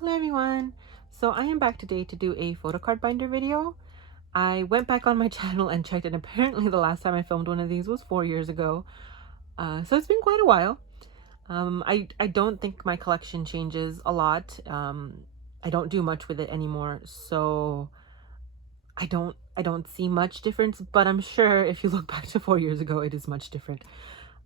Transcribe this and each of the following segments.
Hello everyone! So I am back today to do a photocard binder video. I went back on my channel and checked, and apparently the last time I filmed one of these was 4 years ago. So it's been quite a while. I don't think my collection changes a lot. I don't do much with it anymore, so I don't see much difference, but I'm sure if you look back to 4 years ago, it is much different.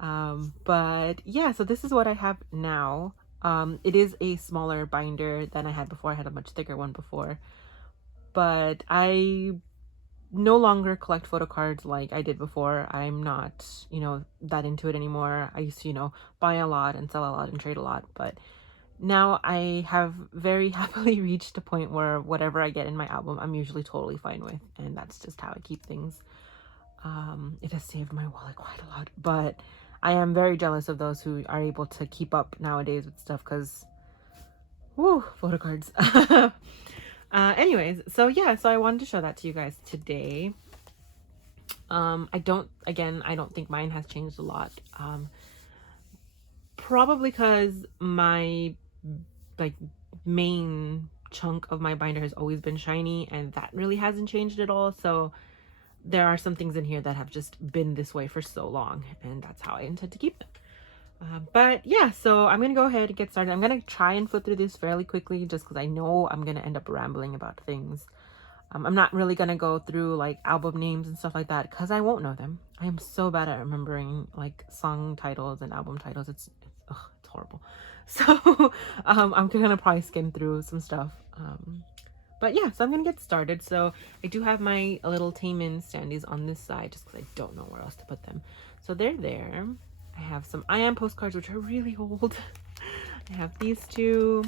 But yeah, so this is what I have now. It is a smaller binder than I had before. I had a much thicker one before, but I no longer collect photo cards like I did before. I'm not, that into it anymore. I used to, buy a lot and sell a lot and trade a lot, but now I have very happily reached a point where whatever I get in my album, I'm usually totally fine with, and that's just how I keep things. It has saved my wallet quite a lot, but I am very jealous of those who are able to keep up nowadays with stuff, because whoo, photo cards. Anyways, so yeah, so I wanted to show that to you guys today. I don't think mine has changed a lot. Probably because my main chunk of my binder has always been SHINee, and that really hasn't changed at all. So there are some things in here that have just been this way for so long, and that's how I intend to keep them. But yeah, so I'm gonna go ahead and get started. I'm gonna try and flip through this fairly quickly, just because I know I'm gonna end up rambling about things. I'm not really gonna go through like album names and stuff like that, because I won't know them. I am so bad at remembering like song titles and album titles. It's horrible. So I'm gonna probably skim through some stuff. But yeah, so I'm gonna get started. So I do have my little Taemin standees on this side, just because I don't know where else to put them. So they're there. I have some I Am postcards, which are really old. I have these two.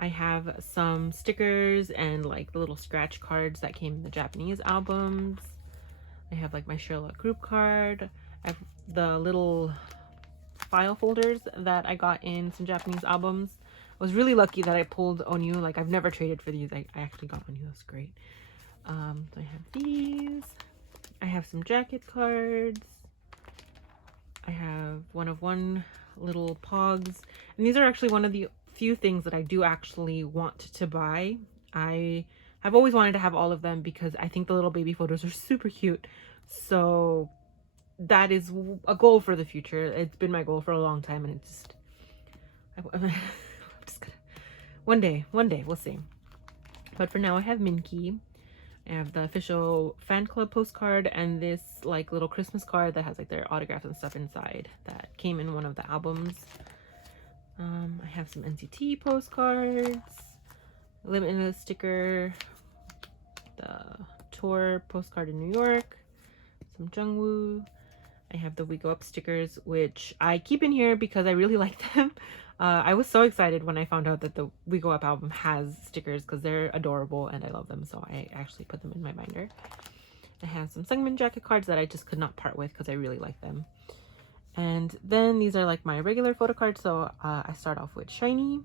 I have some stickers and like the little scratch cards that came in the Japanese albums. I have like my Sherlock group card. I have the little file folders that I got in some Japanese albums. I was really lucky that I pulled Onyu. Like, I've never traded for these. I actually got Onyu. That's great. So I have these. I have some jacket cards. I have one of one little pogs. And these are actually one of the few things that I do actually want to buy. I have always wanted to have all of them because I think the little baby photos are super cute. So that is a goal for the future. It's been my goal for a long time, and it's just I'm just gonna one day we'll see. But for now, I have Minky. I have the official fan club postcard and this like little Christmas card that has like their autographs and stuff inside that came in one of the albums. I have some NCT postcards, limited sticker, the tour postcard in New York, some Jungwoo. I have the We Go Up stickers, which I keep in here because I really like them. I was so excited when I found out that the We Go Up album has stickers because they're adorable and I love them, so I actually put them in my binder. I have some Sungmin jacket cards that I just could not part with because I really like them. And then these are like my regular photo cards, so I start off with SHINee.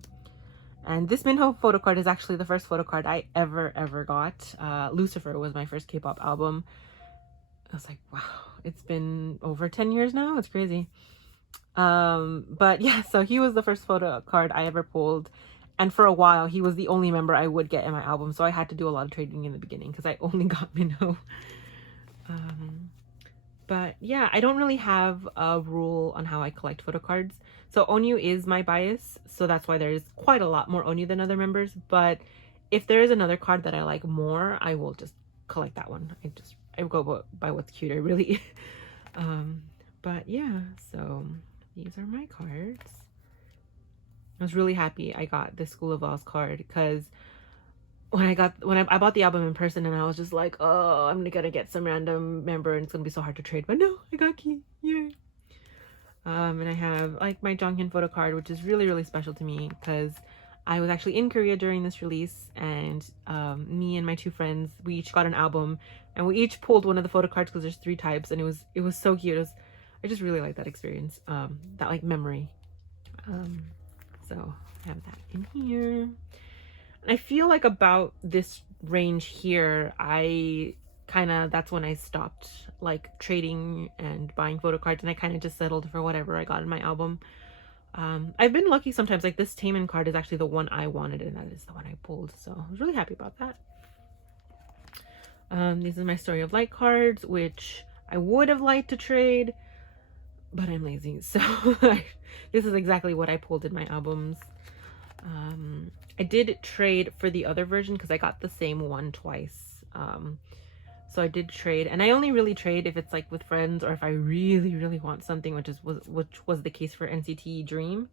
And this Minho photo card is actually the first photo card I ever got. Lucifer was my first K-pop album. I was like, wow, it's been over 10 years now. It's crazy. But yeah, so he was the first photo card I ever pulled, and for a while he was the only member I would get in my album, so I had to do a lot of trading in the beginning because I only got Minho. But yeah, I don't really have a rule on how I collect photo cards. So Onyu is my bias, so that's why there's quite a lot more Onyu than other members. But if there is another card that I like more, I will just collect that one. I go by what's cuter, really. But yeah, so these are my cards. I was really happy I got this School of Laws card because when I bought the album in person, and I was just like, oh, I'm gonna get some random member and it's gonna be so hard to trade, but no, I got Key. Yay. And I have like my Jonghyun photo card, which is really special to me because I was actually in Korea during this release, and me and my two friends, we each got an album and we each pulled one of the photo cards because there's 3 types, and it was so cute. I just really like that experience, that like memory. So I have that in here. And I feel like about this range here, that's when I stopped like trading and buying photo cards, and I kind of just settled for whatever I got in my album. I've been lucky sometimes. Like this Taemin card is actually the one I wanted, and that is the one I pulled. So I was really happy about that. These are my Story of Light cards, which I would have liked to trade, but I'm lazy. So this is exactly what I pulled in my albums. I did trade for the other version because I got the same one twice. So I did trade, and I only really trade if it's like with friends or if I really, really want something, which was the case for NCT Dream,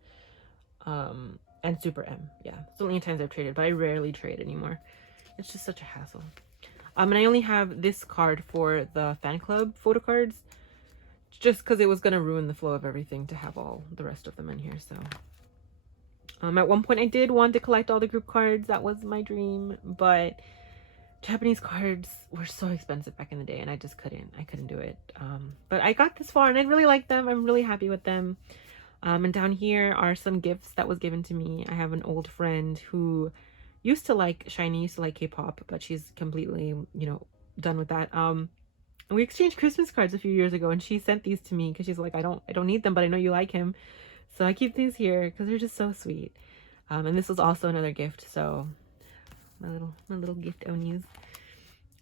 and Super M. Yeah, it's the only times I've traded, but I rarely trade anymore. It's just such a hassle. And I only have this card for the fan club photo cards, just because it was gonna ruin the flow of everything to have all the rest of them in here. So, at one point I did want to collect all the group cards. That was my dream, but Japanese cards were so expensive back in the day, and I just couldn't do it. But I got this far, and I really like them. I'm really happy with them. And down here are some gifts that was given to me. I have an old friend who used to like SHINee, used to like K-pop, but she's completely, you know, done with that. And we exchanged Christmas cards a few years ago, and she sent these to me because she's like, I don't need them, but I know you like him, so I keep these here because they're just so sweet. And this was also another gift, so my little gift onies.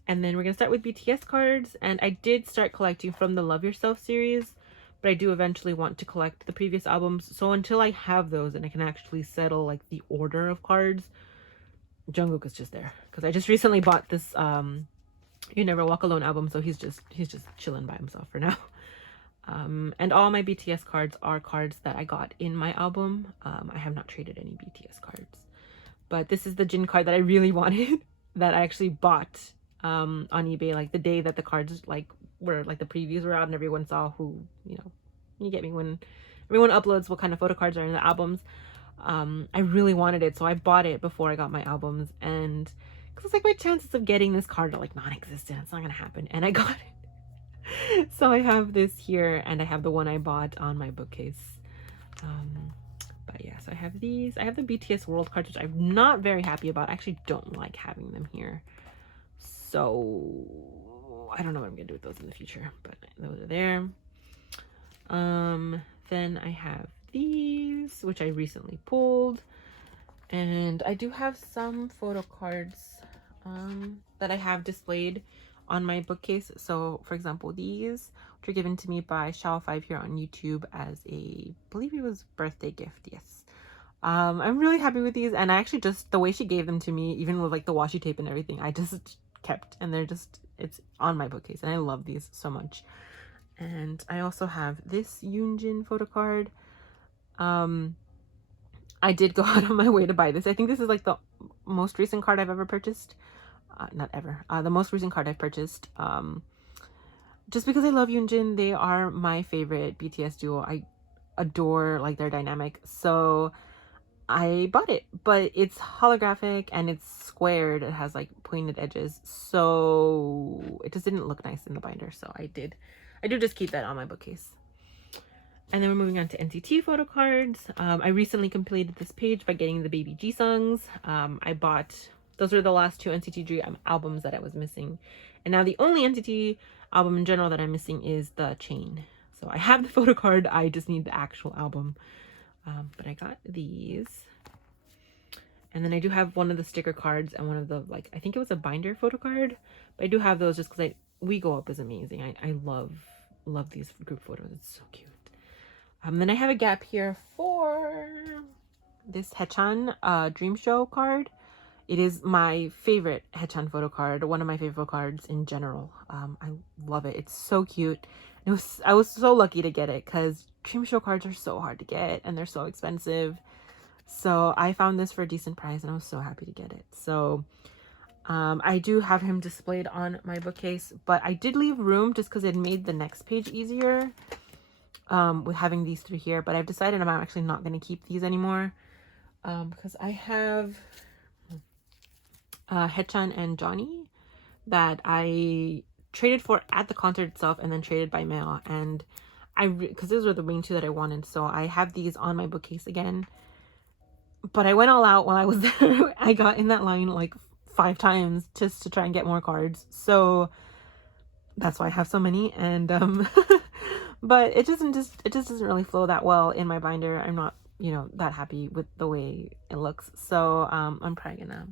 And then we're gonna start with BTS cards, and I did start collecting from the Love Yourself series, but I do eventually want to collect the previous albums. So until I have those and I can actually settle like the order of cards, Jungkook is just there because I just recently bought this You Never Walk Alone album, so he's just chilling by himself for now. And all my BTS cards are cards that I got in my album. I have not traded any BTS cards, but this is the Jin card that I really wanted that I actually bought on eBay like the day that the cards like were like the previews were out and everyone saw who, you know, you get me, when everyone uploads what kind of photo cards are in the albums. I really wanted it, so I bought it before I got my albums, and because it's like my chances of getting this card are like non-existent. It's not gonna happen, and I got it. So I have this here, and I have the one I bought on my bookcase. But yeah, so I have these. I have the BTS World cards, which I'm not very happy about. I actually don't like having them here, so I don't know what I'm gonna do with those in the future, but those are there. Then I have these, which I recently pulled, and I do have some photo cards that I have displayed on my bookcase. So for example, these, which were given to me by Shao5 here on YouTube as I believe it was birthday gift. Yes. I'm really happy with these, and I actually just, the way she gave them to me, even with like the washi tape and everything, I just kept, and they're just, it's on my bookcase, and I love these so much. And I also have this Yoonjin photo card. I did go out of my way to buy this. I think this is like the most recent card I've ever purchased. Not ever. The most recent card I've purchased. Just because I love Yoonjin. They are my favorite BTS duo. I adore like their dynamic. So I bought it, but it's holographic and it's squared. It has like pointed edges, so it just didn't look nice in the binder. So I do just keep that on my bookcase. And then we're moving on to NCT photo cards. I recently completed this page by getting the baby Jisung's. I bought, those were the last two NCT Dream albums that I was missing. And now the only NCT album in general that I'm missing is the Chain. So I have the photo card, I just need the actual album. But I got these. And then I do have one of the sticker cards and one of the, like, I think it was a binder photo card. But I do have those just because We Go Up is amazing. I love these group photos. It's so cute. Then I have a gap here for this Haechan Dream Show card. It is my favorite Haechan photo card, one of my favorite cards in general. I love it. It's so cute. I was so lucky to get it because Dream Show cards are so hard to get and they're so expensive. So I found this for a decent price and I was so happy to get it. So I do have him displayed on my bookcase, but I did leave room just because it made the next page easier. With having these through here, but I've decided I'm actually not going to keep these anymore because I have Haechan and Johnny that I traded for at the concert itself and then traded by mail, and because those were the main two that I wanted, so I have these on my bookcase again. But I went all out while I was there. I got in that line like 5 times just to try and get more cards, so that's why I have so many. And but it just doesn't really flow that well in my binder. I'm not you know, that happy with the way it looks. So I'm probably gonna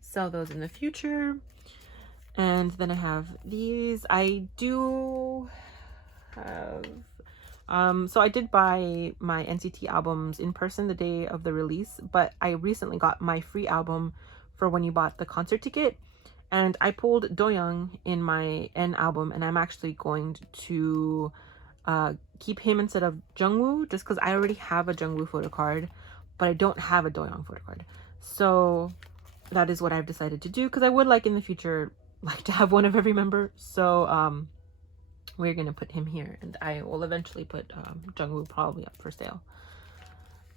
sell those in the future. And then I have these. I do have so I did buy my NCT albums in person the day of the release, but I recently got my free album for when you bought the concert ticket, and I pulled Doyoung in my N album, and I'm actually going to keep him instead of Jungwoo, just because I already have a Jungwoo photo card, but I don't have a Doyoung photo card. So that is what I've decided to do, because I would like in the future like to have one of every member. So we're gonna put him here, and I will eventually put Jungwoo probably up for sale.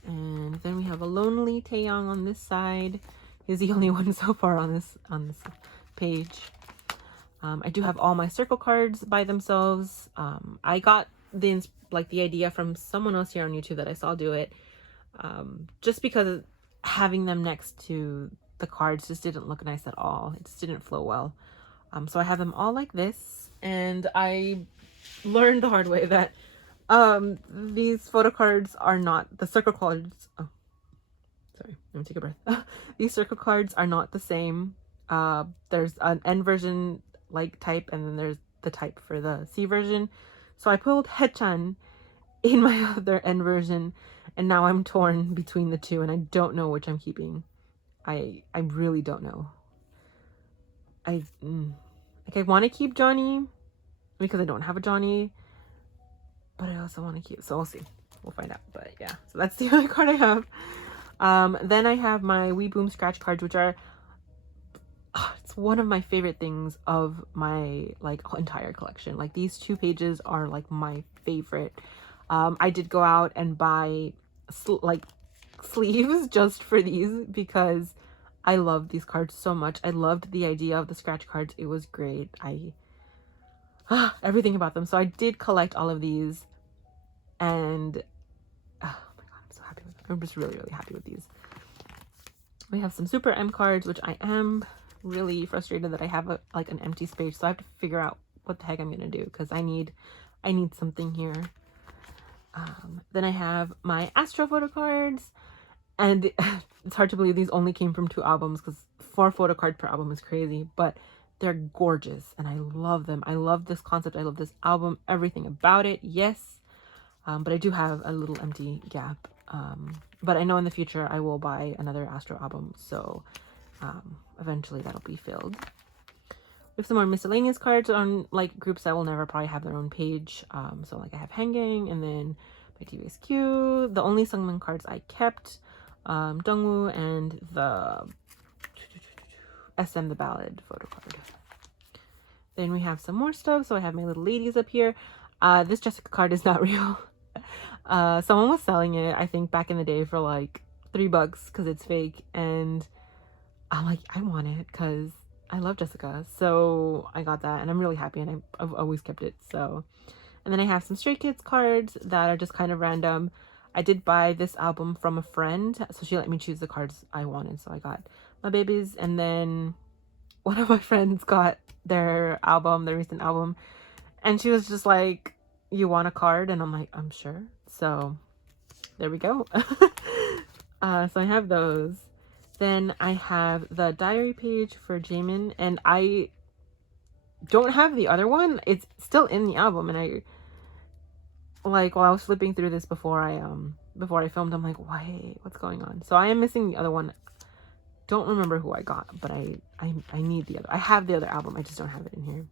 And then we have a lonely Taeyong on this side. He's the only one so far on this page. I do have all my circle cards by themselves. I got the idea from someone else here on YouTube that I saw do it, just because having them next to the cards just didn't look nice at all. It just didn't flow well. So I have them all like this, and I learned the hard way that these photo cards are not the circle cards. Oh, sorry, let me take a breath. These circle cards are not the same. There's an N version like type, and then there's the type for the C version. So I pulled Haechan in my other N version, and now I'm torn between the two, and I don't know which I'm keeping. I really don't know. I want to keep Johnny because I don't have a Johnny, but I also want to keep, so we'll see. We'll find out. But yeah, so that's the only card I have. Then I have my Wee Boom scratch cards, which are it's one of my favorite things of my like entire collection. Like these 2 pages are like my favorite. I did go out and buy sleeves just for these because I love these cards so much. I loved the idea of the scratch cards. It was great. Everything about them. So I did collect all of these, and oh my god, I'm so happy with them. I'm just really happy with these. We have some Super M cards, which I am really frustrated that I have an empty space, so I have to figure out what the heck I'm gonna do, because I need something here. Then I have my Astro photo cards, and it's hard to believe these only came from 2 albums, because 4 photo cards per album is crazy, but they're gorgeous and I love them. I love this concept. I love this album, everything about it. Yes. But I do have a little empty gap. But I know in the future I will buy another Astro album, so eventually that'll be filled. We have some more miscellaneous cards on like groups that will never probably have their own page. So like I have Hanggang, and then my TVSQ. The only Sungmin cards I kept, Dongwoo, and the SM the Ballad photo card. Then we have some more stuff. So I have my little ladies up here. This Jessica card is not real. Someone was selling it, I think, back in the day for like $3 because it's fake, and I'm like, I want it because I love Jessica, so I got that, and I'm really happy, and I've always kept it. So, and then I have some Stray Kids cards that are just kind of random. I did buy this album from a friend, so she let me choose the cards I wanted, so I got my babies, and then one of my friends got their album, their recent album, and she was just like, you want a card? And I'm like, I'm sure. So there we go. So I have those. Then I have the diary page for Jaemin, and I don't have the other one. It's still in the album, and I like, while I was flipping through this before I filmed, I'm like, why, what's going on? So I am missing the other one. Don't remember who I got, but I need the other. I have the other album, I just don't have it in here.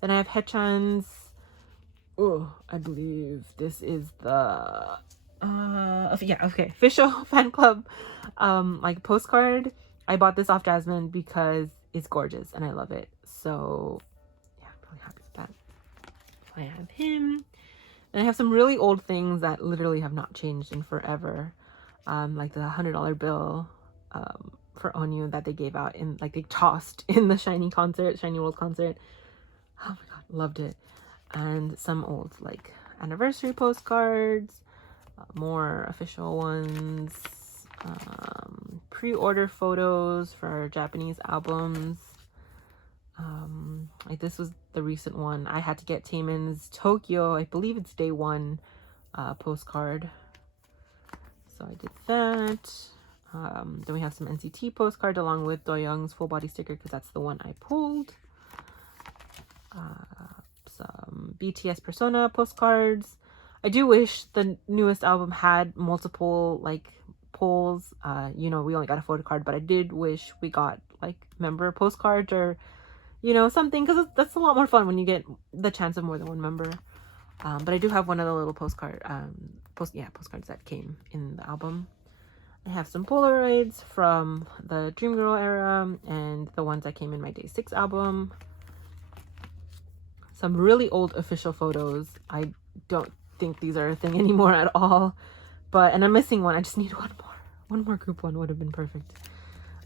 Then I have Haechan's, oh, I believe this is the yeah, okay, official fan club like postcard. I bought this off Jasmine because it's gorgeous and I love it. So yeah, I'm really happy with that. I have him. And I have some really old things that literally have not changed in forever. Like the $100 bill for Onyu that they gave out in, like, they tossed in the SHINee World concert. Oh my god, loved it. And some old like anniversary postcards, more official ones, pre-order photos for Japanese albums. Like this was the recent one. I had to get Taemin's Tokyo, I believe it's day 1 postcard. So I did that. Then we have some NCT postcard along with Doyoung's full body sticker because that's the one I pulled. Some BTS Persona postcards. I do wish the newest album had multiple like polls. You know, we only got a photo card, but I did wish we got like member postcards or, you know, something, because that's a lot more fun when you get the chance of more than one member. But I do have one of the little postcards that came in the album. I have some Polaroids from the Dream Girl era and the ones that came in my Day 6 album. Some really old official photos. I don't think these are a thing anymore at all. And I'm missing one. I just need one more. One more group one would have been perfect.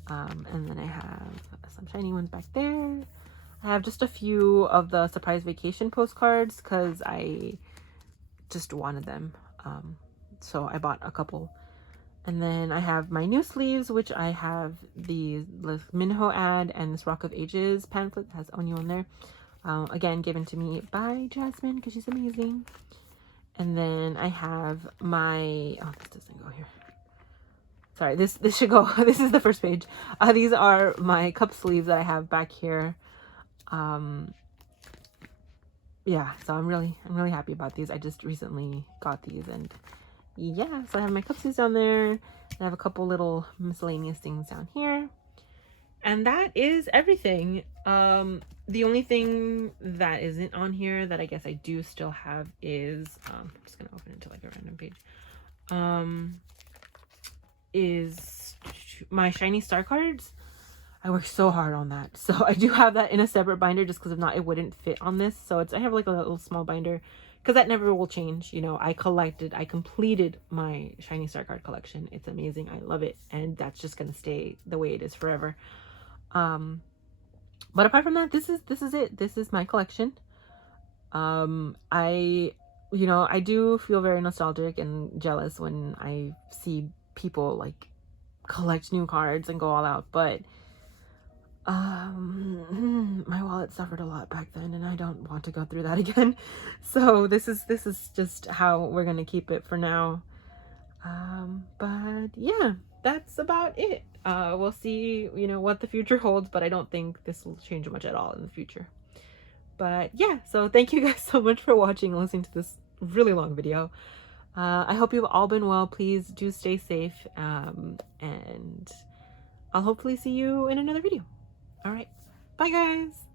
And then I have some SHINee ones back there. I have just a few of the surprise vacation postcards because I just wanted them. So I bought a couple. And then I have my new sleeves, which I have the Minho ad and this Rock of Ages pamphlet that has Onyu on there. Again, given to me by Jasmine because she's amazing. And then I have my, oh, this doesn't go here. Sorry, this should go, this is the first page. These are my cup sleeves that I have back here. Yeah, so I'm really happy about these. I just recently got these, and yeah, so I have my cup sleeves down there. I have a couple little miscellaneous things down here. And that is everything. The only thing that isn't on here that I guess I do still have is, I'm just gonna open it to like a random page, is my SHINee star cards. I worked so hard on that. So I do have that in a separate binder just because if not, it wouldn't fit on this. So I have like a little small binder because that never will change. You know, I completed my SHINee star card collection. It's amazing. I love it. And that's just going to stay the way it is forever. But apart from that, this is it. This is my collection. I do feel very nostalgic and jealous when I see people like collect new cards and go all out, but my wallet suffered a lot back then and I don't want to go through that again. So this is just how we're gonna keep it for now. But yeah, that's about it. We'll see, what the future holds, but I don't think this will change much at all in the future. But yeah, so thank you guys so much for watching and listening to this really long video. I hope you've all been well. Please do stay safe, and I'll hopefully see you in another video. All right, bye guys.